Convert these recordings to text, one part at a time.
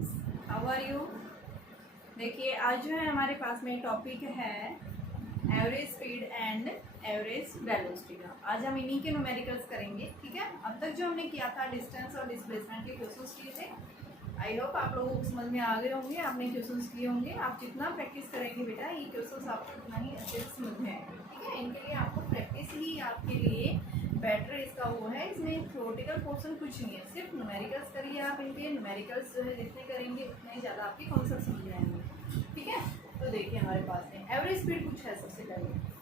Students, how are you. देखिए आज जो है हमारे पास में टॉपिक है average speed and average velocity का। आज हम इन्हीं के न्यूमेरिकल्स करेंगे, ठीक है। अब तक जो हमने किया था डिस्टेंस और डिस्प्लेसमेंट के क्वेश्चंस किए थे। आई होप आप लोगों को समझ में आ गए होंगे, आपने क्वेश्चंस किए होंगे। आप जितना प्रैक्टिस करेंगे बेटा ये क्वेश्चंस आपको उतना ही अच्छे से समझ में आएंगे, ठीक है। इनके लिए आपको प्रैक्टिस ही आपके लिए बेटर इसका वो है। इसमें थ्योरेटिकल पोर्शन कुछ नहीं है, सिर्फ न्यूमेरिकल्स करिए आप। इनके न्यूमेरिकल्स जो है जितने करेंगे उतने ही ज़्यादा आपके कॉन्सेप्ट समझ में आएंगे, ठीक है। तो देखिए हमारे पास में एवरेज स्पीड कुछ है। सबसे पहले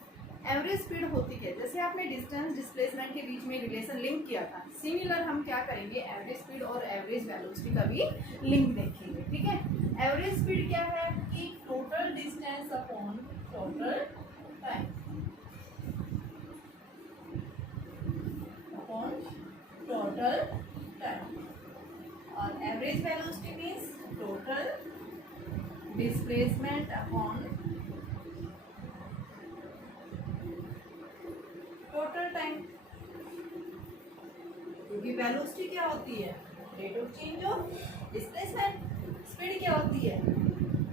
एवरेज स्पीड होती है, जैसे आपने डिस्टेंस डिस्प्लेसमेंट के बीच में रिलेशन लिंक किया था, सिमिलर हम क्या करेंगे एवरेज स्पीड और एवरेज वेलोसिटी का भी लिंक देखेंगे, ठीक है। एवरेज स्पीड क्या है कि total distance upon total time upon total time, और average velocity means total displacement upon total time. क्योंकि वेलोसिटी क्या होती है, rate of change of displacement. Speed क्या होती है,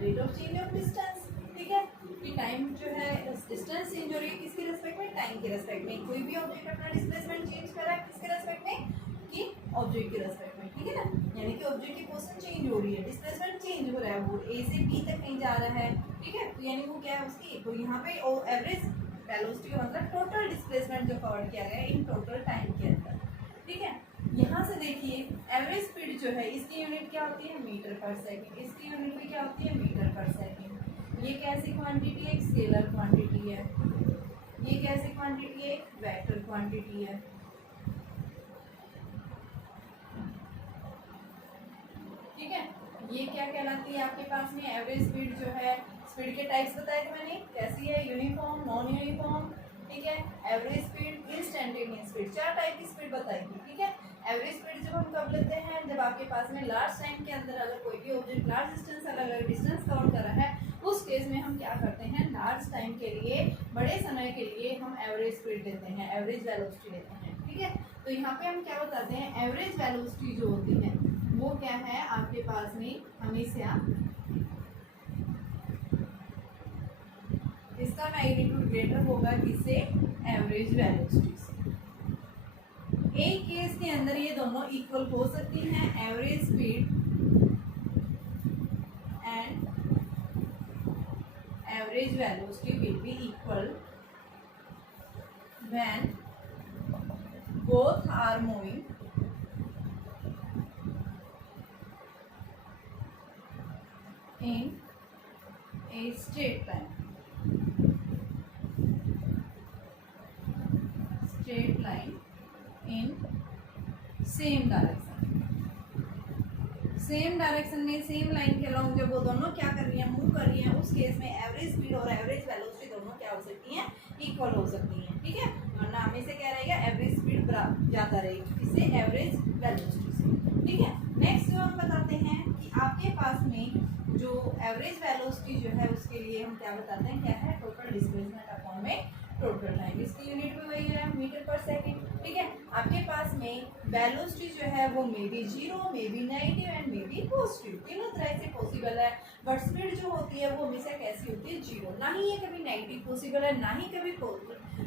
rate of change of distance, ठीक है। कि टाइम जो है डिस्टेंस चेंज हो रही है किसके रेस्पेक्ट में, टाइम के रेस्पेक्ट में। कोई भी ऑब्जेक्ट अपना डिस्प्लेसमेंट चेंज कर रहा है किसके रेस्पेक्ट में, कि ऑब्जेक्ट के रेस्पेक्ट में, ठीक है ना। यानी कि ऑब्जेक्ट की पोजीशन चेंज हो रही है, डिस्प्लेसमेंट चेंज हो रहा है, वो ए से बी तक कहीं जा रहा है, ठीक है। तो यानी वो क्या है उसकी, तो यहाँ पे एवरेज वेलोसिटी का मतलब टोटल डिस्प्लेसमेंट जो कवर किया गया है इन टोटल टाइम के अंदर, ठीक है। यहाँ से देखिए एवरेज स्पीड जो है इसकी यूनिट क्या होती है, मीटर पर सेकंड। इसकी यूनिट भी क्या होती है, मीटर पर सेकंड। ये कैसी क्वांटिटी है, एक स्केलर क्वांटिटी है। ये कैसी क्वांटिटी है, एक वेक्टर क्वांटिटी है, ठीक है। ये क्या कहलाती है आपके पास में एवरेज स्पीड जो है। स्पीड के टाइप्स बताए थे मैंने, कैसी है, यूनिफॉर्म, नॉन यूनिफॉर्म, ठीक है। Average speed, instantaneous speed, 4 type की स्पीड बताएगी, ठीक है। एवरेज स्पीड जब हम कब लेते हैं, जब आपके पास में लार्ज टाइम के अंदर अगर कोई भी ऑब्जेक्ट लार्ज डिस्टेंस अलग अलग डिस्टेंस कवर कर रहा है, उस केस में हम क्या करते हैं, लार्ज टाइम के लिए, बड़े समय के लिए हम एवरेज स्पीड लेते हैं, एवरेज वेलोसिटी लेते हैं, ठीक है। तो यहाँ पे हम क्या बताते हैं, एवरेज वेलोसिटी जो होती है वो क्या है आपके पास में, हमेशा इसका मैग्नीट्यूड ग्रेटर होगा किससे, एवरेज वेलोसिटी से। एक केस के अंदर ये दोनों इक्वल हो सकती हैं, average speed and average velocity will be equal when both are moving in a straight line in same direction। Same direction में सेम लाइन के अलॉन्ग जब वो दोनों क्या कर रही है, मूव कर रही है, उस केस में एवरेज स्पीड और एवरेज वेलोसिटी दोनों क्या हो सकती हैं, इक्वल हो सकती हैं, ठीक है। वरना हमेशा क्या रहेगा, एवरेज स्पीड ज़्यादा रहेगी इससे एवरेज वेलोसिटी से, ठीक है। नेक्स्ट जो हम बताते हैं कि आपके पास में जो एवरेज वेलोसिटी जो है उसके लिए हम क्या बताते हैं, क्या है, टोटल डिस्प्लेसमेंट अपॉन में टोटल टाइम। इसकी यूनिट भी वही है, मीटर पर सेकंड, ठीक है। आपके पास में वेलोसिटी जो है वो may be zero, may be negative and may be positive, तीनों तरह से पॉसिबल है। बट स्पीड जो होती है वो हमेशा कैसी होती है, जीरो। ना ही ये कभी नेगेटिव पॉसिबल है, ना ही कभी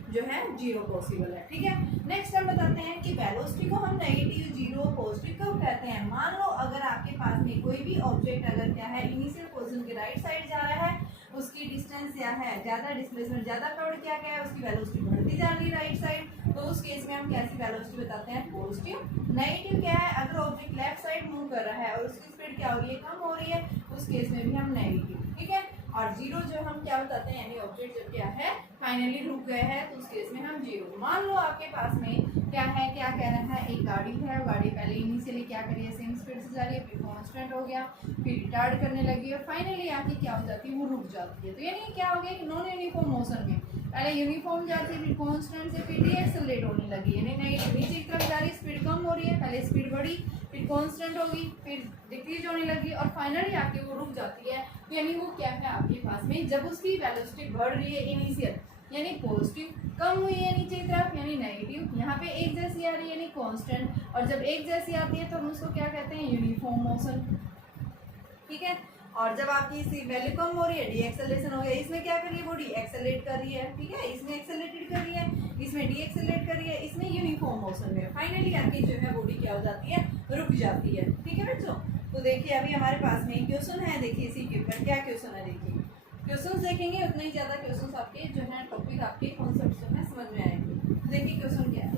जो है जीरो पॉसिबल है, ठीक है। नेक्स्ट हम बताते हैं कि वेलोसिटी को हम नेगेटिव, जीरो, पॉजिटिव कब कहते हैं। मान लो अगर आपके पास में कोई भी ऑब्जेक्ट अगर क्या है, इनिशियल पोजीशन के राइट साइड जा रहा है, उसकी डिस्टेंस क्या है, ज़्यादा डिस्प्लेसमेंट ज़्यादा कवर किया गया है, उसकी वेलोसिटी बढ़ती जा रही है राइट साइड, तो उस केस में हम कैसी वेलोसिटी बताते हैं, पॉजिटिव। नेगेटिव क्या है, अगर ऑब्जेक्ट लेफ्ट साइड मूव कर रहा है और उसकी स्पीड क्या हो रही है, कम हो रही है, उस केस में भी हम नेगेटिव, ठीक है। और जीरो जो हम क्या बताते हैं, यानी ऑब्जेक्ट जब क्या है फाइनली रुक गए हैं, तो उस केस में हम जीरो। मान लो आपके पास में क्या है, क्या कह रहा है, एक गाड़ी है, गाड़ी पहले इनिशियली क्या करी है, सेम स्पीड से जा रही है, फिर कांस्टेंट हो गया, फिर रिटार्ड करने लगी और फाइनली आके क्या हो जाती है, वो रुक जाती है। तो यानी क्या हो गया कि नॉन यूनिफॉर्म मोशन में पहले यूनिफॉर्म जाती है, फिर कांस्टेंट से फिर डीएक्सेलरेट होने लगी, यानी नेगेटिव नीचे की तरफ जा रही, स्पीड कम हो रही है, पहले स्पीड बढ़ी, फिर कांस्टेंट होगी, फिर डिक्रीज होने लगी और फाइनली आके वो रुक जाती है। यानी वो क्या है आपके पास में, जब उसकी वेलोसिटी बढ़ रही है इनिशियल, यानी पॉजिटिव, कम हुई है नीचे की तरफ यानी नेगेटिव, यहाँ पे एक जैसी आ रही है यानी कांस्टेंट, और जब एक जैसी आती है तो हम उसको क्या कहते हैं, यूनिफॉर्म मोशन। ठीक है। और जब आपकी सी वैल्यू कम हो रही है, डी एक्सेलरेशन हो गया, इसमें क्या कर रही है बॉडी, एक्सेलरेट कर रही है, ठीक है, इसमें एक्सेलरेटेड कर रही है, इसमें डी एक्सेलरेट कर रही है, इसमें यूनिफॉर्म मोशन में, फाइनली आपकी जो है बॉडी क्या हो जाती है, रुक जाती है। ठीक है बच्चों, तो देखिए अभी हमारे पास में क्वेश्चन है, देखिए इसी के ऊपर क्या क्वेश्चन है, देखिए क्वेश्चन देखेंगे उतना ही ज्यादा क्वेश्चन आपके जो है टॉपिक आपके कॉन्सेप्ट जो है समझ में आएंगे। देखिए क्वेश्चन क्या है,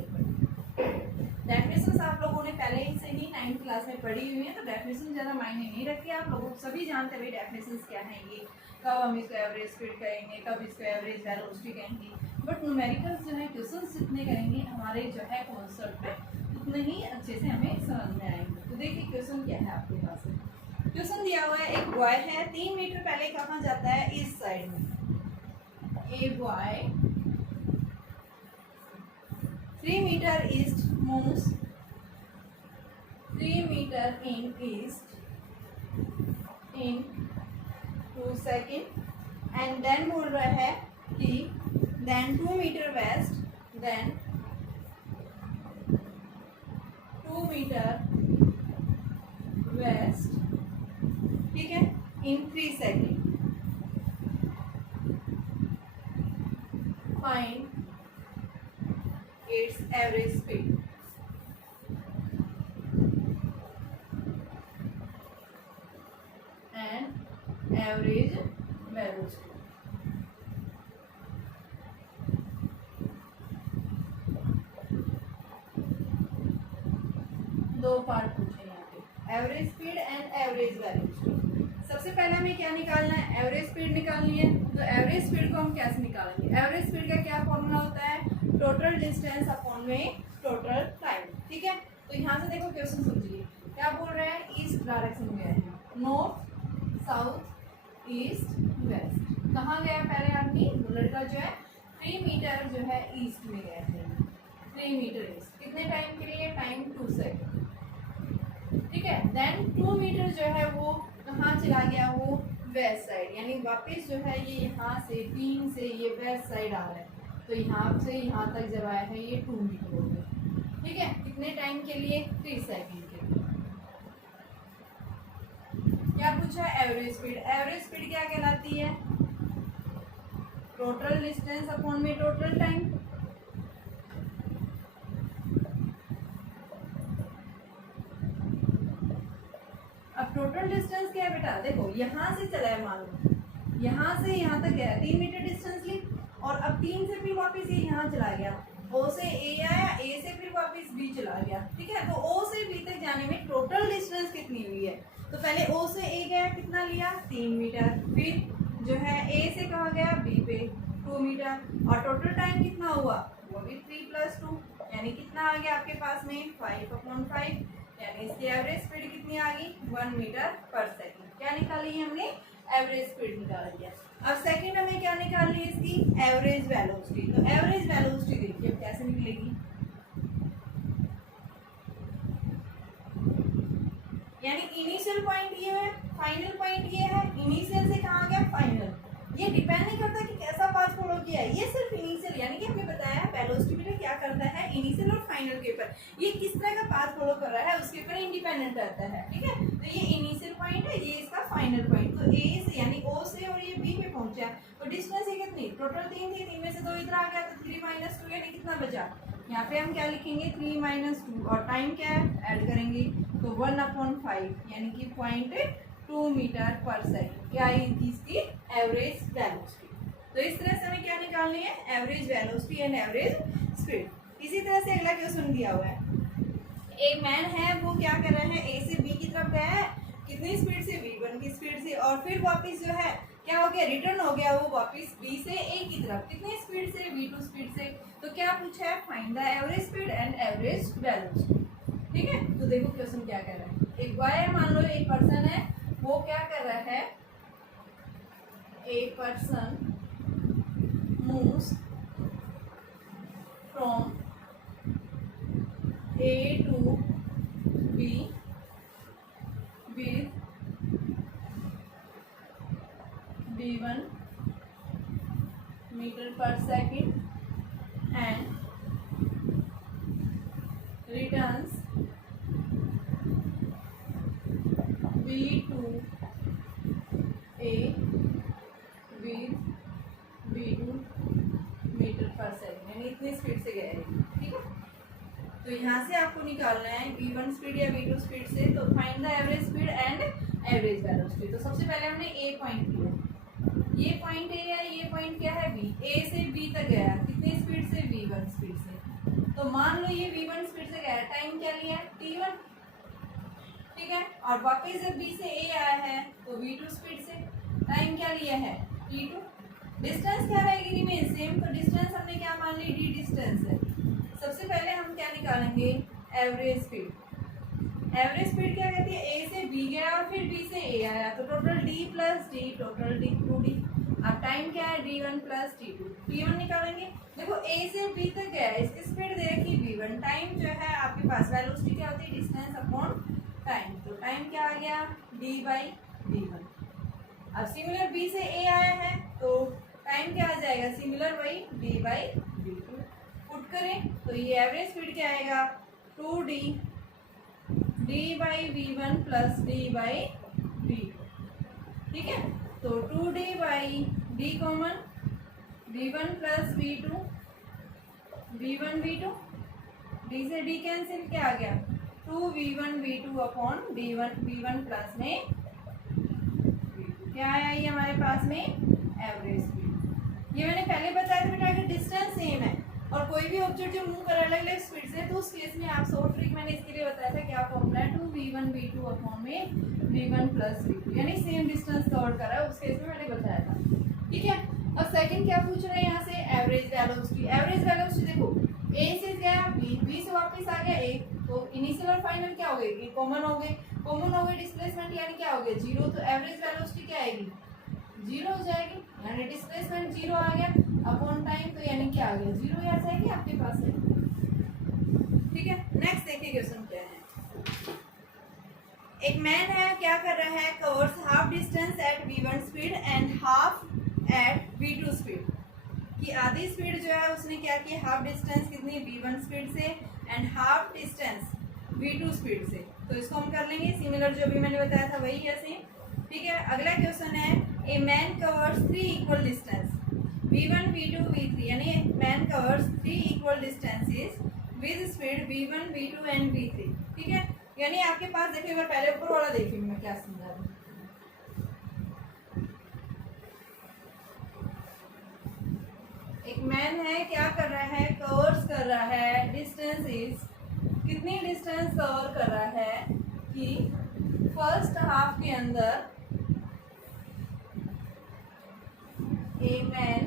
डेफिनेशन आप लोगों ने पहले ही से ही 9th क्लास में पढ़ी हुई है, तो डेफिनेशन ज़्यादा मायने नहीं रखती, आप लोग सभी जानते हैं भाई डेफिनेशन क्या है, ये कब हम इसको एवरेज स्पीड कहेंगे, कब इसको एवरेज वेलोसिटी कहेंगे, बट न्यूमेरिकल्स जो है क्वेश्चन जितने करेंगे हमारे जो है कॉन्सेप्ट में उतने ही अच्छे से हमें समझ में आएंगे। तो देखिए क्वेश्चन क्या है आपके पास, क्वेश्चन दिया हुआ है, एक बॉय है 3 मीटर पहले कहाँ जाता है, इस साइड में, a boy 3 metre east moves 3 meter in east in 2 second, and then बोल रहा है कि then 2 meter west, then 2 meter west, ठीक है, in 3 second, find its average speed। and average velocity। दो पार्ट पूछे यहाँ पे, average speed and average velocity. सबसे पहले हमें क्या निकालना है, एवरेज स्पीड निकालनी है। तो एवरेज स्पीड को हम कैसे निकालेंगे, एवरेज स्पीड का क्या फॉर्मूला होता है, टोटल डिस्टेंस अपॉन में टोटल टाइम। ठीक है, तो यहाँ से देखो क्वेश्चन समझिए, क्या बोल रहे हैं, ईस्ट डायरेक्शन में है, नॉर्थ साउथ ईस्ट वेस्ट, कहाँ गया पहले आदमी, लड़का जो है 3 मीटर जो है ईस्ट में गया है, 3 मीटर ईस्ट, कितने टाइम के लिए, टाइम 2 सेकेंड। ठीक है, देन 2 मीटर जो है वो कहाँ चला गया, वो वेस्ट साइड, यानी वापस जो है ये यहाँ से 3 से ये वेस्ट साइड आ रहा है, तो यहाँ से यहाँ तक जब आया है ये 2 मीटर हो गया। ठीक है, कितने टाइम के लिए, 3 सेकेंड के लिए। क्या पूछा, एवरेज स्पीड। एवरेज स्पीड क्या कहलाती है, टोटल डिस्टेंस अपॉन में टोटल टाइम। अब टोटल डिस्टेंस क्या है बेटा, देखो यहाँ से चला है, मान लो यहाँ से यहाँ तक गया 3 मीटर डिस्टेंस ली, और अब 3 से फिर वापस ये यहाँ चला गया, ओ से ए आया, ए से फिर वापस बी चला गया। ठीक है, तो ओ से बी तक जाने में टोटल डिस्टेंस कितनी हुई है, तो पहले ओ से ए गया, कितना लिया, 3 मीटर, फिर जो है ए से कहाँ गया, बी पे 2 मीटर, और टोटल टाइम कितना हुआ, वो भी 3 + 2, यानी कितना आ गया आपके पास में 5/5, यानी इसकी एवरेज स्पीड कितनी आ गई, 1 मीटर पर सेकेंड। क्या निकाली है हमने, एवरेज स्पीड निकाल दिया। अब सेकंड हमें क्या निकालनी है, इसकी एवरेज वेलोसिटी। तो एवरेज वेलोसिटी देखिए अब कैसे निकलेगी, यानी इनिशियल पॉइंट ये है, फाइनल पॉइंट ये है, इनिशियल से कहाँ गया फाइनल, ये डिपेंड नहीं करता कि कैसा पाथ फॉलो किया है, ये सिर्फ इनिशियल, यानी कि हमने बताया वेलोसिटी में क्या करता है, इनिशियल और फाइनल के ऊपर ये किस तरह का पाथ फॉलो कर रहा है उसके ऊपर इंडिपेंडेंट रहता है। ठीक है, तो ये इनिशियल पॉइंट है, ये इसका फाइनल पॉइंट, तो ए से यानी ओ से और ये बी पे पहुंचा, तो डिस्टेंस ये कितनी, टोटल 3 थी, 3 में से 2 इधर आ गया, तो 3 - 2 यानी कितना बचा, यहाँ पे हम क्या लिखेंगे 3 - 2, और टाइम क्या है, ऐड करेंगे, तो 1/5 यानी कि 0.2 मीटर पर सेकेंड, क्या है इसकी एवरेज वेलोसिटी। तो इस तरह से हमें क्या निकालनी है, average velocity and average speed. इसी तरह से अगला क्वेश्चन दिया हुआ है, एक मैन है वो क्या कर रहा है, ए से बी की तरफ गया है, कितनी स्पीड से, v1 की स्पीड से, और फिर वापस जो है क्या हो गया, रिटर्न हो गया वो वापस बी से ए की तरफ, कितनी स्पीड से, v2 स्पीड से। तो क्या पूछा है, find the average speed and average velocity. ठीक है, तो देखो क्वेश्चन क्या कर रहा है, एक बॉय है, मान लो एक पर्सन है, वो क्या कर रहा है, a person moves from A to B with v1 meter per second and returns v2 यहाँ से आपको निकालना है v1 स्पीड या v2 स्पीड से, तो find the average speed and average velocity. तो सबसे पहले हमने ए पॉइंट लिया, ये पॉइंट ए है, ये पॉइंट क्या है बी, ए से बी तक गया कितनी स्पीड से, v1 स्पीड से। तो मान लो ये v1 स्पीड से गया, टाइम क्या लिया है t1, ठीक है। और वापस जब बी से ए आया है तो v2 स्पीड से टाइम क्या लिया है t2। डिस्टेंस क्या रहेगी, रिमेन सेम। तो डिस्टेंस हमने क्या मान ली, d डिस्टेंस है। सबसे पहले हम क्या निकालेंगे, एवरेज स्पीड। एवरेज स्पीड क्या कहती है, ए से बी गया और फिर बी से ए आया, तो total d plus D, total d 2d। अब टाइम क्या है d1 प्लस t2, t1 निकालेंगे। देखो ए से बी तक गया, इसकी स्पीड दे रखी v1, टाइम जो है आपके पास वेलोसिटी क्या होती है, डिस्टेंस अपॉन टाइम। तो टाइम क्या आ गया, d बाई d1। अब सिमिलर बी से ए आया है तो टाइम क्या आ जाएगा, सिमिलर वही d बाई d2। पुट करें तो ये एवरेज स्पीड क्या आएगा, 2d d by v1 plus d by v2, ठीक है। तो 2d by d common, v1 plus v2, v1 v2, d से d कैंसिल, क्या आ गया 2v1 v2 upon d1 v1 plus में v2। क्या आया ये हमारे पास में एवरेज स्पीड। ये मैंने पहले बताया था बेटा, अगर डिस्टेंस सेम है और कोई भी ऑब्जेक्ट जो मूव कर रहा है अलग अलग स्पीड से, तो उस केस में आप शॉर्ट ट्रिक मैंने इसके लिए बताया था, क्या फॉर्मूला है 2v1 v2 अपॉन में v1 प्लस v2, यानी सेम डिस्टेंस कवर कर रहा है, उस केस में मैंने बताया था, ठीक है। अब सेकंड क्या पूछ रहे हैं यहाँ से, एवरेज वेलोसिटी। एवरेज वेलोसिटी देखो, ए से गया बी, बी से वापस आ गया ए, तो इनिशियल और फाइनल क्या हो गए, ये कॉमन हो गए, कॉमन हो गए, डिस्प्लेसमेंट यानी क्या हो गया 0, तो एवरेज वेलोसिटी क्या आएगी 0 हो जाएगी, यानी डिस्प्लेसमेंट 0 आ गया अपॉन टाइम, तो यानी क्या आ गया 0 आ जाएगी आपके पास में, ठीक है। नेक्स्ट देखिए क्वेश्चन क्या है। एक मैन है, क्या कर रहा है, covers half distance at v1 speed and half at v2 speed, कि आधी स्पीड जो है उसने क्या की, हाफ डिस्टेंस कितनी v1 स्पीड से and half distance v2 speed से। तो इसको हम कर लेंगे सिमिलर, जो भी मैंने बताया था वही है सेम, ठीक है। अगला क्वेश्चन है, ए man covers 3 equal distance v1 v2 v3, यानी man covers 3 equal distances with speed v1 v2 and v3, ठीक है। यानी आपके पास देखिए, अगर पहले ऊपर वाला देखिए मैं क्या समझा रहा हूँ। एक मैन है, क्या कर रहा है, कवर्स कर रहा है डिस्टेंसेस, कितनी डिस्टेंस कवर कर रहा है कि फर्स्ट हाफ के अंदर a man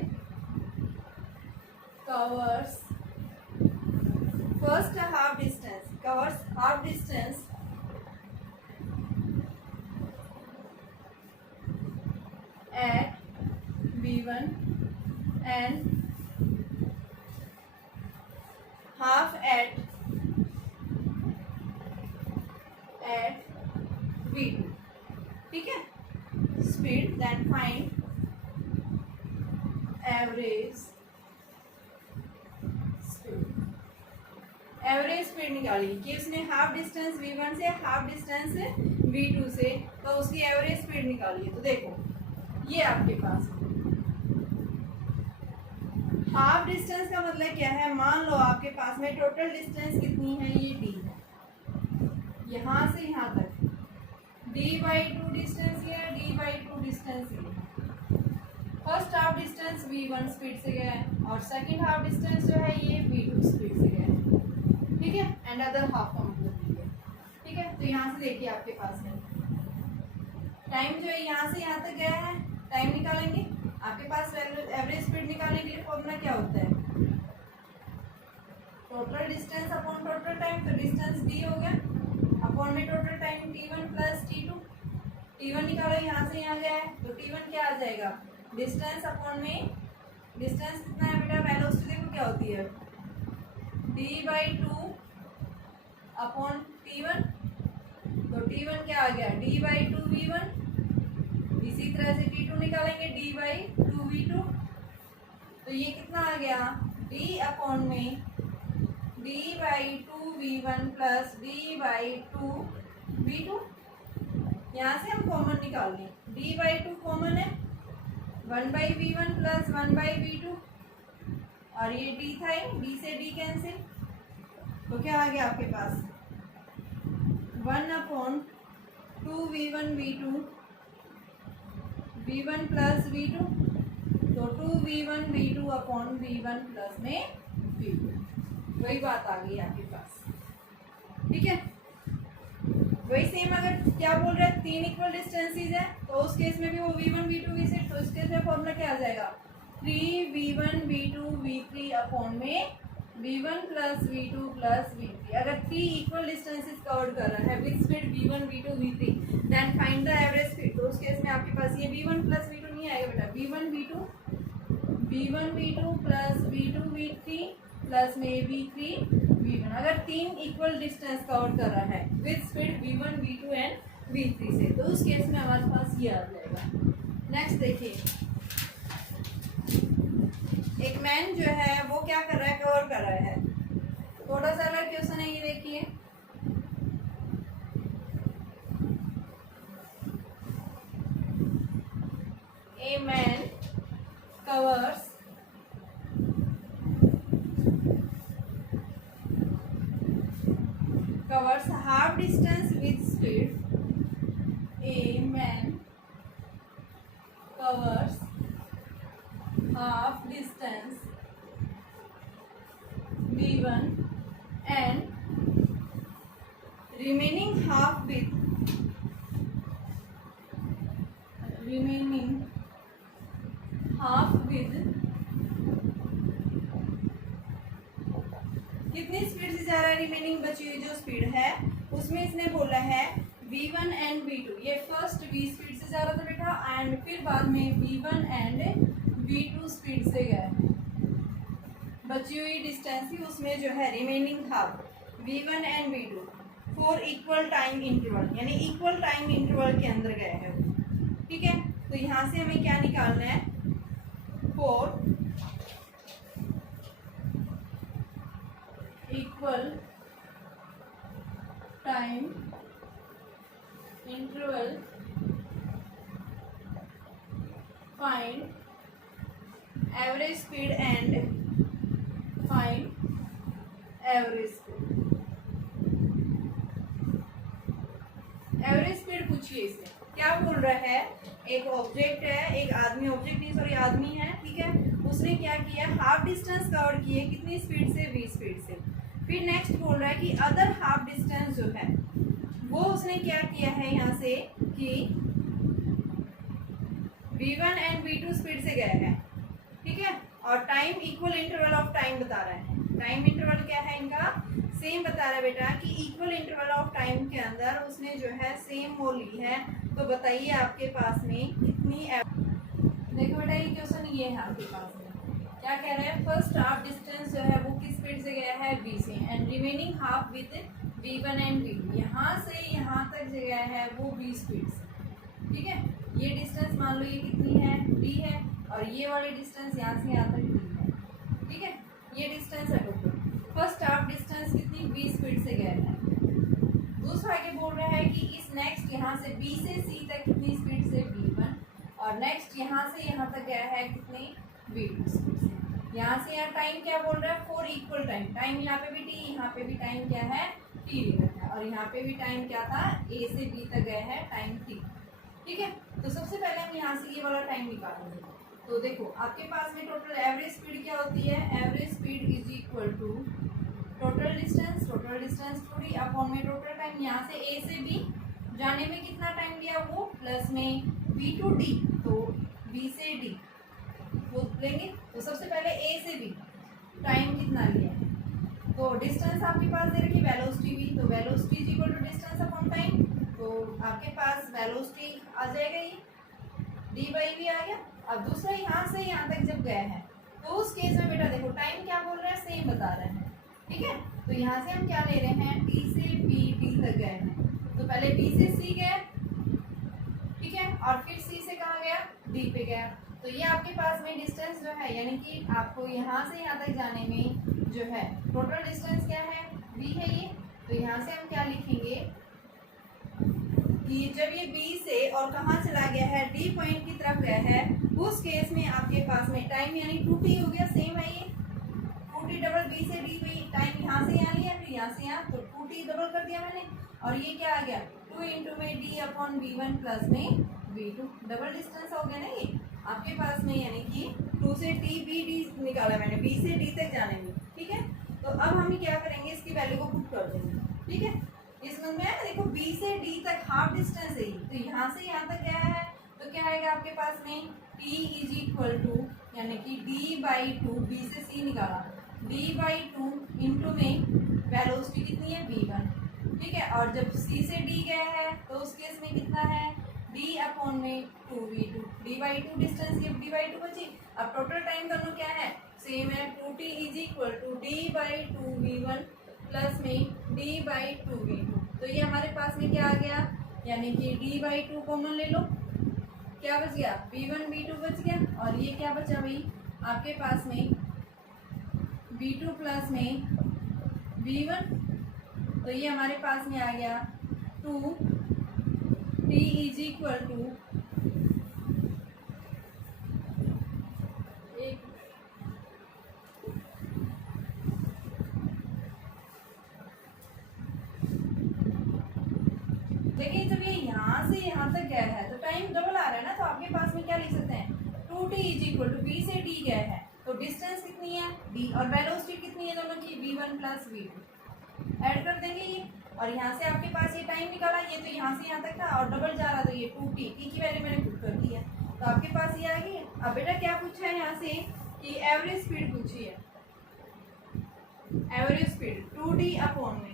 covers first half distance, covers half distance at v1 and half at v2, ठीक है। Speed, then find average speed. Average speed निकालिए कि उसने हाफ डिस्टेंस v1 से हाफ डिस्टेंस v2 से, तो उसकी एवरेज स्पीड निकालिए। तो देखो ये आपके पास हाफ डिस्टेंस का मतलब क्या है, मान लो आपके पास में टोटल डिस्टेंस कितनी है, ये d है, यहाँ से यहाँ तक d/2 डिस्टेंस ये है, d/2 डिस्टेंस ये है। First half distance v1 speed से गया है और सेकंड हाफ डिस्टेंस जो है ये v2 स्पीड से गया है, ठीक है। एंड अदर हाफ का मतलब ये है, ठीक है। तो यहाँ से देखिए आपके पास में टाइम जो है यहाँ से यहाँ तक गया है, टाइम निकालेंगे। आपके पास एवरेज स्पीड निकालने के लिए फॉर्मूला क्या होता है, total distance upon total time, तो डिस्टेंस d हो गया अपॉन में total time t1 plus t2। t1 निकालो, यहाँ से यहाँ गया है तो t1 क्या आ जाएगा, डिस्टेंस अपॉन में डिस्टेंस कितना है बेटा, वेलोसिटी देखो क्या होती है d/2 अपॉन t1, तो t1 क्या आ गया d/2 v1। इसी तरह से t2 निकालेंगे d/2 v2, तो ये कितना आ गया d अपॉन में d/2 v1 plus d/2 v2। यहाँ से हम कॉमन निकाल लें, d/2 कॉमन है, 1/v1 प्लस 1/v2, और ये d था, d से d कैंसिल, तो क्या आ गया आपके पास 1/2v1 v1 प्लस v2, तो 2v1 v2 upon v1 plus में v2, वही बात आ गई आपके पास। ठीक है, वही सेम अगर क्या बोल रहे हैं 3 इक्वल डिस्टेंसेस है तो उस केस में भी वो v1 v2 v3, तो इस केस में फॉर्मूला क्या आ जाएगा 3v1 v2 v3 अपॉन में v1 plus v2 plus v3। अगर 3 इक्वल डिस्टेंसेस कवर कर रहा है with speed v1 v2 v3, then find the average speed. तो उस केस में आपके पास ये v1 प्लस v2 नहीं आएगा बेटा, v1 v2 plus v2 v3 plus में v3 v1। अगर 3 इक्वल डिस्टेंस कवर कर रहा है with speed v1 v2 and v3 से, तो उस केस में हमारे पास ये आ जाएगा। नेक्स्ट देखिए, एक मैन जो है वो क्या कर रहा है, कवर कर रहा है। थोड़ा सा अलग क्वेश्चन है ये, देखिए ए man covers half distance with speed, A man covers half distance v1 and remaining half with कितनी स्पीड से जा रहा है, रिमेनिंग बची हुई जो स्पीड है उसमें इसने बोला है v1 एंड v2। ये फर्स्ट v स्पीड से जा रहा था बेटा, एंड फिर बाद में v1 एंड v2 स्पीड से गया है। बची हुई डिस्टेंस ही उसमें जो है remaining half v1 and v2 for equal time interval, यानी इक्वल टाइम इंटरवल के अंदर गए हैं। ठीक है, तो यहाँ से हमें क्या निकालना है, for equal time interval find average speed and find average speed. Average speed पूछिए इससे, क्या बोल रहा है, एक ऑब्जेक्ट है, एक आदमी, ऑब्जेक्ट नहीं सॉरी आदमी है, ठीक है, उसने क्या किया, हाफ डिस्टेंस कवर किए, कितनी स्पीड से, v स्पीड से। फिर नेक्स्ट बोल रहा है कि अदर हाफ डिस्टेंस जो है वो उसने क्या किया है यहाँ से कि v1 एंड v2 स्पीड से गए हैं। ठीक है, और time equal interval of time बता रहा है। टाइम इंटरवल क्या है इनका, सेम बता रहा है बेटा कि इक्वल इंटरवल ऑफ टाइम के अंदर उसने जो है सेम वो ली है। तो बताइए आपके पास में कितनी, देखो बेटा ये क्वेश्चन ये है आपके पास में, क्या कह रहा है, फर्स्ट हाफ डिस्टेंस जो है वो किस स्पीड से गया है, v से, and remaining half with v1 and v2, यहाँ से यहाँ तक जो गया है वो v स्पीड से। ठीक है, ये डिस्टेंस मान लो ये कितनी है, d है, और ये वाली डिस्टेंस यहाँ से यहाँ तक d है। ठीक है, ये डिस्टेंस है टोटल। फर्स्ट हाफ डिस्टेंस कितनी, v स्पीड से गया है। दूसरा आगे बोल रहा है कि इस नेक्स्ट यहाँ से b से c तक कितनी स्पीड से, v1, और नेक्स्ट यहाँ से यहाँ तक गया है कितनी, v2 स्पीड से। यहाँ से यहाँ टाइम क्या बोल रहा है, फॉर इक्वल टाइम, टाइम यहाँ पे भी t, यहाँ पे भी टाइम क्या है, t लिखा है, और यहाँ पे भी टाइम क्या था, a से b तक गया है टाइम t। ठीक है, तो सबसे पहले हम यहाँ से ये वाला टाइम निकालेंगे। तो देखो आपके पास में टोटल एवरेज स्पीड क्या होती है, average speed is equal to total distance थोड़ी अपॉन में टोटल टाइम। यहाँ से a से b जाने में कितना टाइम लिया वो, प्लस में b टू d, तो b से d वो लेंगे। तो सबसे पहले a से b टाइम कितना लिया है, तो डिस्टेंस आपके पास दे रखी वेलोसिटी v, तो velocity is equal to distance upon time. तो आपके पास वेलोसिटी आ जाएगा, ये d बाई v आ गया। अब दूसरा यहाँ से यहाँ तक जब गया है तो उस केस में बेटा देखो टाइम क्या बोल रहा है, सेम बता रहे हैं। ठीक है, तो यहाँ से हम क्या ले रहे हैं, t से b d तक गए हैं। तो पहले b से c गए, ठीक है, और फिर c से कहाँ गया, d पे गया। तो ये आपके पास में डिस्टेंस जो है, यानी कि आपको यहाँ से यहाँ तक जाने में जो है टोटल डिस्टेंस क्या है, v है ये। तो यहाँ से हम क्या लिखेंगे कि जब ये b से और कहाँ चला गया है, d पॉइंट की तरफ गया है, उस केस में आपके पास में टाइम यानी 2t हो गया, सेम है ये 2t डबल b से d, टाइम यहाँ से यहाँ लिया, फिर यहाँ से यहाँ, तो 2t डबल कर दिया मैंने, और ये क्या आ गया 2 इंटू में d अपॉन v1 प्लस में v2, डबल डिस्टेंस हो गया ना ये आपके पास में, यानी कि 2 से t b d निकाला मैंने, b से d तक जाने में, ठीक है। तो अब हम क्या करेंगे, इसकी वैल्यू को पुट कर देंगे, ठीक है। इस समझ में देखो b से d तक हाफ डिस्टेंस है, तो यहाँ से यहाँ तक क्या है, तो क्या आएगा आपके पास में t इज इक्वल टू, यानी कि d बाई 2, b से c निकाला, d बाई 2 इंटू में वेलोसिटी कितनी है v1, ठीक है। और जब c से d गया है तो उस केस में कितना है d अपॉन में 2v2, d बाई 2 डिस्टेंस, ये d बाई 2 बची। अब टोटल टाइम दोनों क्या है, सेम है, 2t is equal to d by 2v1 plus में d बाई 2v2। तो ये हमारे पास में क्या आ गया, यानी कि d बाई 2 कॉमन ले लो, क्या बच गया v1 v2 बच गया, और ये क्या बचा भाई आपके पास में v2 प्लस में v1, तो ये हमारे पास में आ गया 2t इज इक्वल टू, देखिए जब ये यहाँ से यहाँ तक गया है तो टाइम डबल आ रहा है ना, तो आपके पास में क्या लिख सकते हैं 2t is equal to b से d गया है, तो डिस्टेंस कितनी है d, और वेलोसिटी कितनी है दोनों की v1 प्लस v2, ऐड कर देंगे ये, और यहाँ से आपके पास ये टाइम निकाला, ये तो यहाँ से यहाँ तक था और डबल जा रहा, तो ये 2t, t की वैल्यू मैंने पुट कर दी है, तो आपके पास ये आ गई है। अब बेटा क्या पूछा है यहाँ से कि एवरेज स्पीड पूछी है, एवरेज स्पीड 2d अपॉन में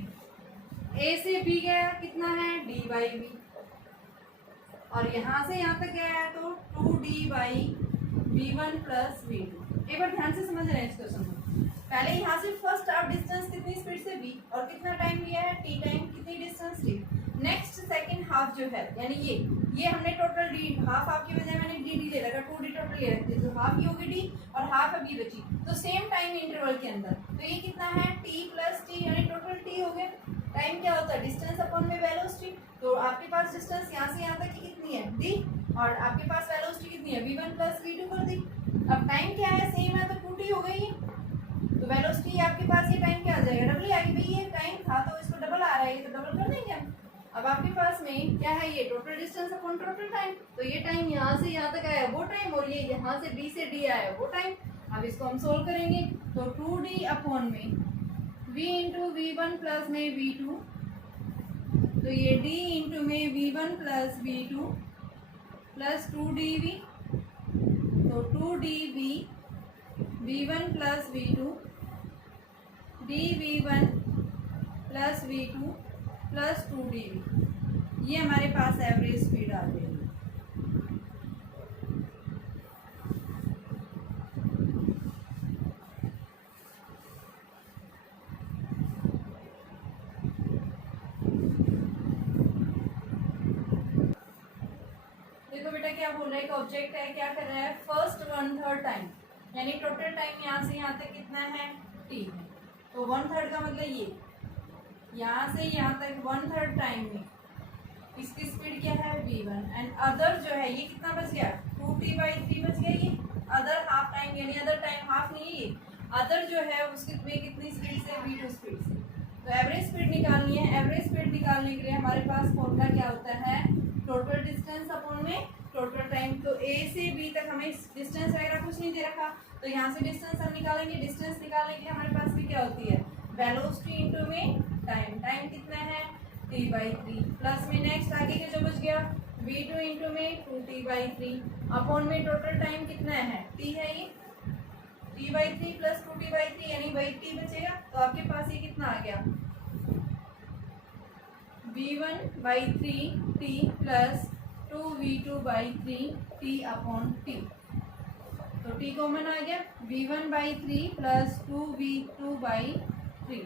a से b गया कितना है d बाई बी, और यहाँ से यहाँ तक गया है तो 2d by v1 plus v2। एक बार ध्यान से समझ रहे हैं इस क्वेश्चन को, पहले यहाँ से फर्स्ट आप डिस्टेंस कितनी स्पीड से v और कितना टाइम लिया है t टाइम, कितनी distance t, next second half जो है, यानी ये हमने टोटल d, हाफ आपकी बजाय मैंने dd ले रखा, 2d टोटल ले रखते, तो हाफ ये होगी d और हाफ है b बची, तो सेम टाइम इंटरवल के अंदर, तो ये कितना है t प्लस t, यानी टोटल t हो गया। टाइम क्या होता है डिस्टेंस अपॉन में वेलोसिटी, तो आपके पास डिस्टेंस यहाँ से यहाँ तक की कितनी है d, और आपके पास वेलोसिटी कितनी है v1 प्लस v2 कर दी। अब टाइम क्या है सेम है, तो 2t हो गई, तो वेलोसिटी आपके पास ये टाइम क्या आ जाएगा डबल आएगी, भाई ये टाइम था तो इसको डबल आ रहा है, ये तो डबल कर देंगे हम। अब आपके पास में क्या है, ये total distance upon total time, तो ये टाइम यहाँ से यहाँ तक आया वो टाइम, और ये यहाँ से b से d आया वो टाइम। अब इसको हम सोल्व करेंगे, तो 2d अपॉन में v इंटू v1 प्लस में v2, तो ये d इंटू में v1 plus v2 plus 2dv, तो 2dv v1 plus v2 dv1 plus v2 plus 2dv, ये हमारे पास एवरेज स्पीड आ गई। देखो बेटा क्या बोल रहा है, एक ऑब्जेक्ट है, क्या कर रहा है फर्स्ट 1/3 टाइम, यानी टोटल टाइम यहाँ से यहाँ तक कितना है t, तो 1/3 का मतलब ये यहाँ से यहाँ तक 1/3 टाइम में इसकी स्पीड क्या है v1, एंड अदर जो है ये कितना बच गया 2t बाई 3 बच गया, ये अदर हाफ टाइम, यानी अदर टाइम हाफ नहीं है, ये अदर जो है उसकी कितनी स्पीड से v2 स्पीड से। तो एवरेज स्पीड निकालनी है, एवरेज स्पीड निकालने के लिए हमारे पास फॉर्मूला क्या होता है टोटल डिस्टेंस अपॉन में टोटल टाइम। तो a से b तक हमें डिस्टेंस वगैरह कुछ नहीं दे रखा, तो यहाँ से डिस्टेंस हम निकालेंगे, डिस्टेंस निकालने के लिए हमारे पास भी क्या होती है वेलोसिटी इंटू में टाइम, टाइम कितना है t बाई 3 प्लस में नेक्स्ट आगे के जो बच गया v2 इंटू में 2t बाई 3 अपॉन में टोटल टाइम कितना है t है, ये t by 3 plus 2t by 3 यानी बाई t बचेगा, तो आपके पास ये कितना आ गया v1 by 3t plus 2v2 by 3t upon t, तो t कॉमन आ गया, v1 by 3 plus 2v2 by 3,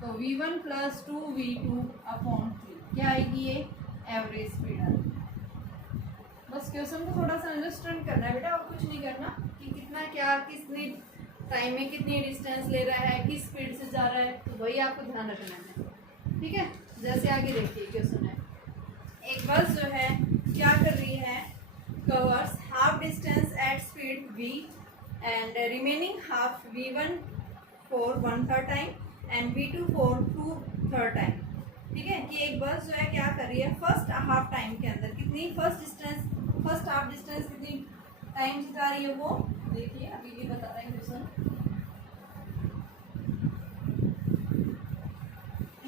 तो v1 प्लस 2v2 अपॉन 3 क्या आएगी, ये एवरेज स्पीड आएगी। बस क्वेश्चन को थोड़ा सा अंडरस्टैंड करना है बेटा, और कुछ नहीं करना कि कितना क्या कितने टाइम में कितनी डिस्टेंस ले रहा है, किस स्पीड से जा रहा है, तो वही आपको ध्यान रखना है, ठीक है। जैसे आगे देखिए क्वेश्चन है, एक बस जो है क्या कर रही है covers half distance at speed v and remaining half v1 for 1/3 time and v2 for 2/3 time. ठीक है, कि एक बस जो है क्या कर रही है फर्स्ट हाफ टाइम के अंदर कितनी फर्स्ट हाफ डिस्टेंस कितनी टाइम से जा रही है वो देखिए, अभी ये बता रहे हैं question.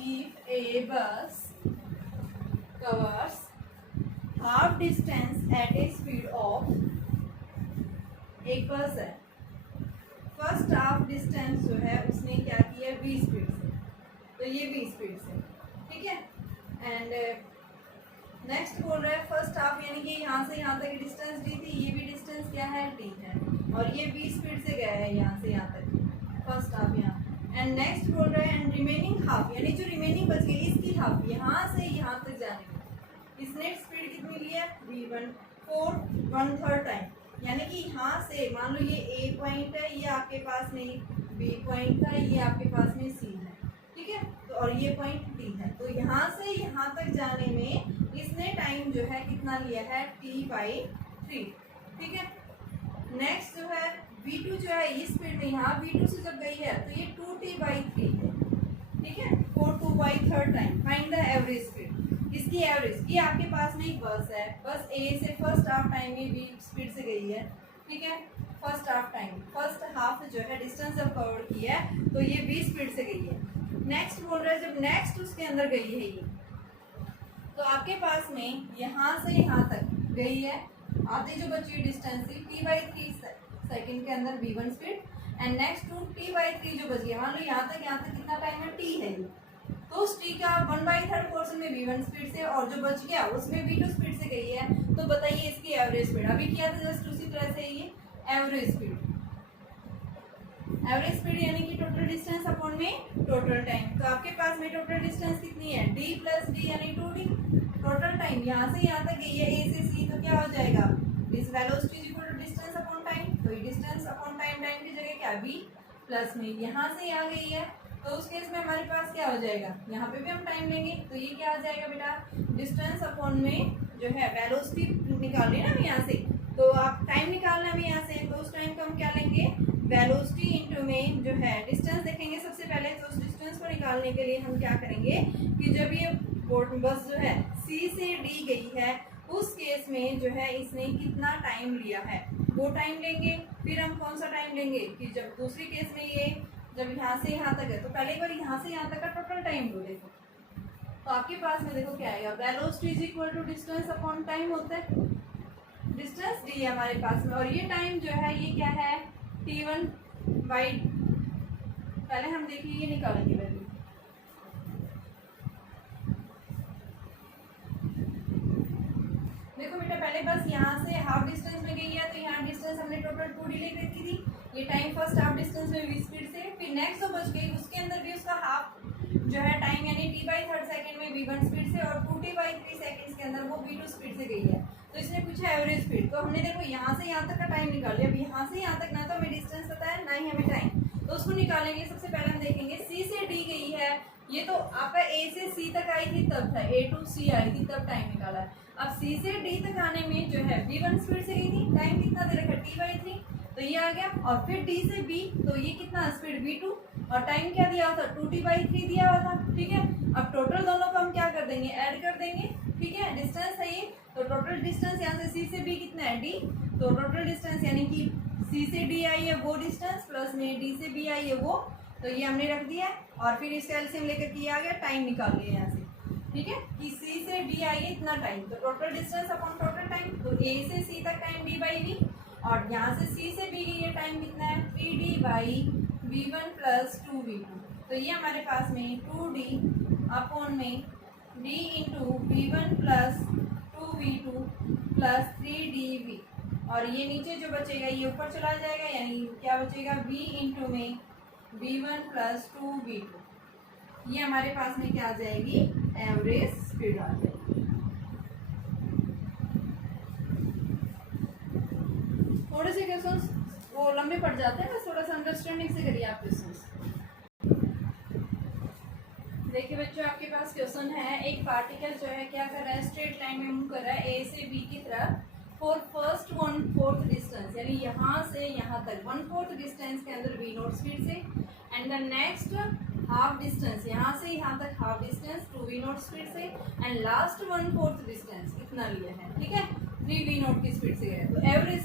If a bus covers half distance at a speed of, एक बस है फर्स्ट हाफ डिस्टेंस जो है उसने क्या किया v स्पीड से, तो ये v स्पीड से, ठीक है। एंड नेक्स्ट बोल रहा है फर्स्ट हाफ यानी कि यहाँ से यहाँ तक डिस्टेंस d थी, ये भी डिस्टेंस क्या है d है, और ये v स्पीड से गया है यहाँ से यहाँ तक फर्स्ट हाफ यहाँ। एंड नेक्स्ट बोल रहा है एंड रिमेनिंग हाफ यानी जो रिमेनिंग बच गई इसकी हाफ यहाँ से यहाँ तक जाने की इसने स्पीड कितनी ली है v1 फॉर 1/3 टाइम, यानी कि यहाँ से मान लो ये ए पॉइंट है, ये आपके पास में बी पॉइंट था, ये आपके पास में सी है, ठीक है, तो और ये पॉइंट डी है, तो यहाँ से यहाँ तक जाने में इसने टाइम जो है कितना लिया है t/3, ठीक है। नेक्स्ट जो है v2 जो है इस स्पीड में यहाँ v2 से जब गई है तो ये 2t/3 है, ठीक है, for 2/3 time. Find the average speed, इसकी एवरेज, ये आपके पास में एक बस है, बस ए से फर्स्ट हाफ टाइम में बी स्पीड से गई है, ठीक है, फर्स्ट हाफ जो है डिस्टेंस जब कवर की है तो ये बी स्पीड से गई है। नेक्स्ट बोल रहा है जब नेक्स्ट उसके अंदर गई है ये, तो आपके पास में यहाँ से यहाँ तक गई है, आधी जो बची हुई डिस्टेंस थी t/3 सेकेंड के अंदर v1 speed, and next to t/3 जो बच गया, मान लो यहाँ तक कितना टाइम है t है, तो उस टी का 1/3 पोर्शन में v1 स्पीड से और जो बच गया उसमें v2 स्पीड से गई है, तो बताइए इसकी एवरेज स्पीड। अभी किया था जस्ट उसी तरह से ये एवरेज स्पीड यानी कि टोटल डिस्टेंस अपॉन में टोटल टाइम। तो आपके पास में टोटल डिस्टेंस कितनी है d + d यानी 2d, टोटल टाइम यहाँ से यहाँ तक गई है a से c, तो क्या हो जाएगा this velocity is equal to distance upon time, तो ये डिस्टेंस अपॉन टाइम की जगह क्या v प्लस में यहाँ से यहाँ गई है, तो उस केस में हमारे पास क्या हो जाएगा, यहाँ पे भी हम टाइम लेंगे, तो ये क्या आ जाएगा बेटा डिस्टेंस अपॉन में जो है वेलोसिटी निकाल रहे हैं ना हम यहाँ से, तो आप टाइम निकालना है यहाँ से, तो उस टाइम को हम क्या लेंगे वेलोसिटी इंटू में जो है डिस्टेंस देखेंगे सबसे पहले। तो उस डिस्टेंस को निकालने के लिए हम क्या करेंगे कि जब ये बस जो है सी से डी गई है उस केस में जो है इसने कितना टाइम लिया है वो टाइम लेंगे। फिर हम कौन सा टाइम लेंगे कि जब दूसरी केस में ये जब यहाँ से यहाँ तक है, तो पहले एक बार यहाँ से यहाँ तक का टोटल टाइम लो देखो, तो आपके पास में देखो क्या आएगा velocity is equal to distance upon time होता है, डिस्टेंस डी है हमारे पास में, और ये टाइम जो है ये क्या है t1 बाई, पहले हम देखिए ये निकालेंगे वैल्यू, देखो बेटा पहले बस यहाँ से हाफ डिस्टेंस में गई है, तो यहाँ डिस्टेंस हमने टोटल 2d ले रखी थी, ये टाइम फर्स्ट हाफ डिस्टेंस में v स्पीड से, फिर नेक्स्ट जो बच गई उसके अंदर भी उसका हाफ जो है टाइम यानी t/3 सेकंड में v1 स्पीड से, और 2t/3 सेकंड्स के अंदर वो v2 स्पीड से गई है, तो इसने पूछा एवरेज स्पीड। तो हमने देखो यहाँ से यहाँ तक का टाइम निकाल लिया, अब यहाँ से यहाँ तक ना तो हमें डिस्टेंस पता है ना ही हमें टाइम, तो उसको निकालने के लिए सबसे पहले हम देखेंगे सी से डी गई है, ये तो आपका ए से सी तक आई थी तब था, ए टू सी आई थी तब टाइम निकाला है। अब सी से डी तक आने में जो है v1 स्पीड से गई थी, टाइम कितना दे रखा t/3, तो ये आ गया, और फिर डी से बी तो ये कितना स्पीड v2, और टाइम क्या दिया हुआ था 2t/3 दिया हुआ था, ठीक है। अब टोटल दोनों को हम क्या कर देंगे ऐड कर देंगे, ठीक है, डिस्टेंस है ये, तो टोटल डिस्टेंस यहाँ से सी से बी कितना है d, तो टोटल डिस्टेंस यानी कि सी से डी आई है वो डिस्टेंस प्लस में डी से बी आई है वो, तो ये हमने रख दिया, और फिर इसका एलसीएम लेकर किया आ गया, टाइम निकाल लिया यहाँ से, ठीक है, कि सी से डी आई है इतना टाइम, तो total distance upon total time, तो ए से सी तक टाइम d/v, और यहाँ से सी से बी ये टाइम कितना है 3d/v1 + 2v2, तो ये हमारे पास में 2d अपॉन में d into v1 + 2v2 + 3dv, और ये नीचे जो बचेगा ये ऊपर चला जाएगा, यानी क्या बचेगा v इंटू में v1 + 2v2, ये हमारे पास में क्या आ जाएगी एवरेज स्पीड आ जाएगी। थोड़े से क्वेश्चंस वो लंबे पड़ जाते हैं, बस थोड़ा सा अंडरस्टैंडिंग से करिए आप क्वेश्चंस। देखिए बच्चों आपके पास क्वेश्चन है, एक पार्टिकल जो है क्या कर रहा है स्ट्रेट लाइन में मूव कर रहा है ए से बी की तरफ फॉर फर्स्ट 1/4 डिस्टेंस, यानी यहाँ से यहाँ तक 1/4 डिस्टेंस के अंदर v0 स्पीड से, and the next half distance, यहाँ से यहाँ तक हाफ डिस्टेंस 2v0 स्पीड से, एंड लास्ट 1/4 डिस्टेंस इतना लिया है, ठीक है, 3v0 की स्पीड से गए। तो एवरेज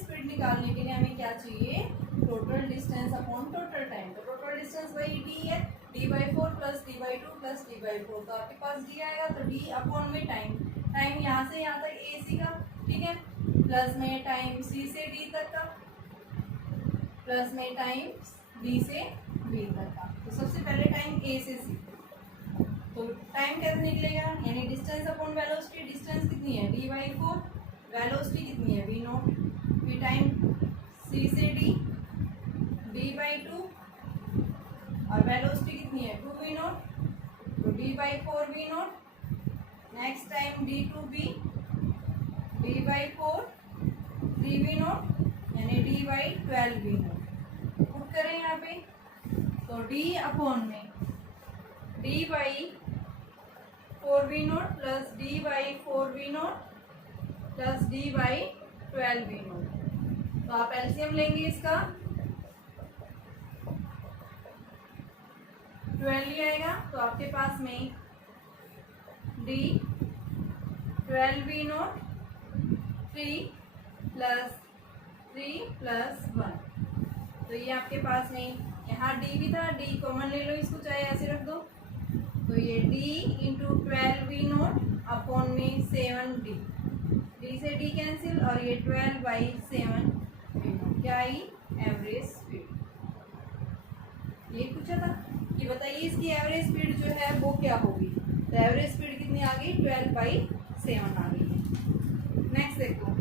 स्पीड निकालने के लिए हमें क्या चाहिए, total distance upon total time. तो टोटल डिस्टेंस वही डी है, d/4 plus d/2 plus d/4, तो आपके पास डी आएगा, तो डी अपॉन में टाइम यहाँ से यहाँ तक ए सी का, ठीक है, प्लस में टाइम सी से डी तक का, प्लस में टाइम बी से बी तक का। तो सबसे पहले टाइम ए से सी, तो टाइम कैसे निकलेगा, यानी डिस्टेंस अपॉन वेलोसिटी, डिस्टेंस कितनी है d/4, वेलोसिटी कितनी है v0, फिर टाइम c से d d/2, और वेलोसिटी कितनी है 2v0, तो d/4 v0, next time d to b d/4 3v0, यानी d/12 v0। पुट करें यहाँ पे, तो d अपॉन में d/4 v0 plus d/4 v0 plus d/12 v0। तो आप एलसीएम लेंगे इसका 12 आएगा, तो आपके पास में d/12 v0 3 प्लस 1, तो ये आपके पास में यहाँ d भी था, d कॉमन ले लो, इसको चाहे ऐसे रख दो, तो ये d इंटू 12 v0 अपॉन में 7d, d से d कैंसिल, और ये 12/7 v0 क्या आई, एवरेज स्पीड। ये पूछा था कि बताइए इसकी एवरेज स्पीड जो है वो क्या होगी, तो एवरेज स्पीड कितनी आ गई, 12/7 आ गई है। नेक्स्ट देखो,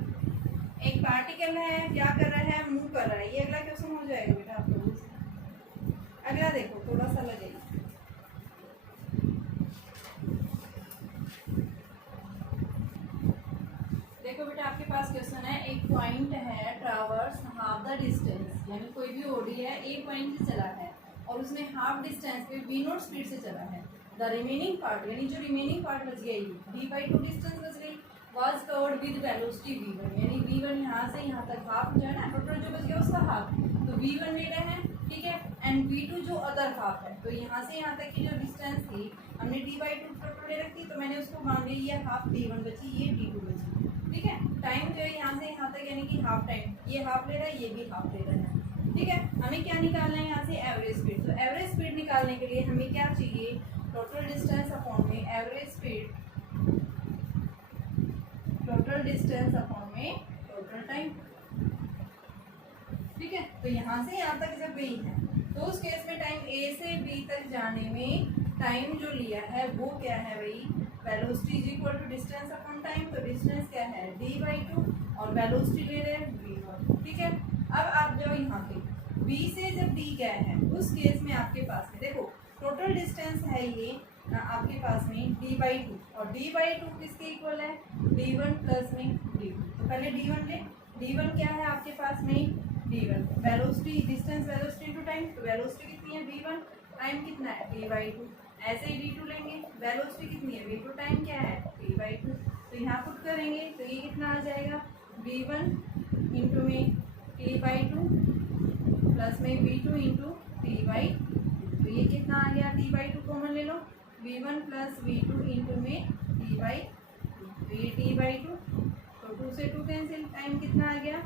एक पार्टिकल है, क्या कर रहा है, मूव कर रहा है, ये अगला क्वेश्चन हो जाएगा बेटा आप लोगों से। अगला देखो, थोड़ा सा लगेगा, देखो बेटा आपके पास क्वेश्चन है, एक पॉइंट है ट्रावर्स हाफ द डिस्टेंस, यानी कोई भी ओडी है ए पॉइंट से चला है और उसने हाफ डिस्टेंस पे v0 स्पीड से चला है, द रिमेनिंग पार्ट, यानी जो रिमेनिंग पार्ट बच गई d/2 डिस्टेंस बच गई, was covered with velocity v1, यानी v1 यहाँ से यहाँ तक हाफ जो है ना, टोटल जो बच गया उसका हाफ, तो v1 ले रहे हैं, ठीक है, एंड v2 जो अदर हाफ है, तो यहाँ से यहाँ तक की जो डिस्टेंस थी हमने d/2 टोटल ले रखी, तो मैंने उसको मान ली, ये हाफ d1 बची, ये d2 बची, ठीक है। टाइम जो है यहाँ से यहाँ तक, यानी कि हाफ टाइम, ये हाफ ले रहा है, ये भी हाफ ले रहा है, ठीक है। हमें क्या निकालना है यहाँ से, एवरेज स्पीड। तो एवरेज स्पीड निकालने के लिए हमें क्या चाहिए, टोटल डिस्टेंस अपॉन में average speed, total distance upon में टोटल टाइम, ठीक है। तो यहाँ से यहाँ तक जब b है, तो उस केस में टाइम a से b तक जाने में टाइम जो लिया है वो क्या है भाई, velocity is equal to distance upon time, तो डिस्टेंस क्या है d/2, और वेलोसिटी ले रहे हैं v0, ठीक है। अब आप जाओ यहाँ पे, b से जब d गया है उस केस में आपके पास में देखो टोटल डिस्टेंस है ये आपके पास में d/2, और d/2 किसके इक्वल है, d1 प्लस में d2, तो पहले d1 ले, d1 क्या है आपके पास में, d1 velocity, distance velocity into time, तो वेलोसिटी कितनी है v1, टाइम कितना है d/2, ऐसे ही d2 लेंगे, वेलोसिटी कितनी है v2, टाइम क्या है d/2, तो यहाँ पुट करेंगे, तो ये कितना आ जाएगा v1 इंटू में t/2 प्लस में v2 इंटू t/2, तो ये कितना आ गया, t/2 कॉमन ले लो, v1 प्लस v2 इंटू में t/2, तो ये t/2, तो 2 से 2 कैंसिल, टाइम कितना आ गया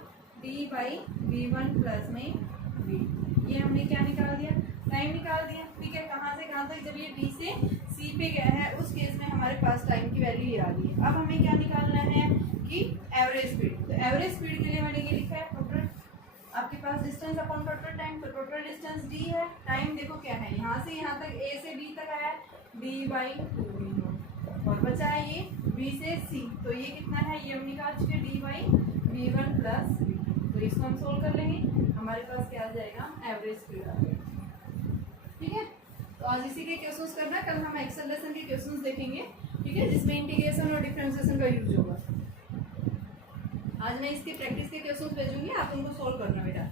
d/v1 प्लस में v2, ये हमने क्या निकाल दिया, टाइम निकाल दिया, ठीक है। कहाँ से कहाँ तक, जब ये b से c पे गया है उस केस में हमारे पास टाइम की वैल्यू ये आ गई है। अब हमें क्या निकालना है कि एवरेज स्पीड, तो एवरेज स्पीड के लिए मैंने ये लिखा है टोटल, आपके पास डिस्टेंस अपॉन टोटल टाइम, तो टोटल डिस्टेंस d है, टाइम देखो क्या है, यहाँ से यहाँ तक a से b तक आया d/2 v0, और बचा है ये b से c, तो ये कितना है, ये हम निकाल चुके d/v1 प्लस v2, तो इसको हम सोल्व कर लेंगे, हमारे पास क्या आ जाएगा, एवरेज स्पीड आ जाएगा, ठीक है। तो आज इसी के क्वेश्चंस करना, कल हम एक्सेल लेसन के क्वेश्चंस देखेंगे, ठीक है, जिसमें इंटीग्रेशन और डिफरेंशिएशन का यूज होगा। आज मैं इसकी प्रैक्टिस के क्वेश्चंस भेजूंगी, आप उनको सोल्व करना बेटा।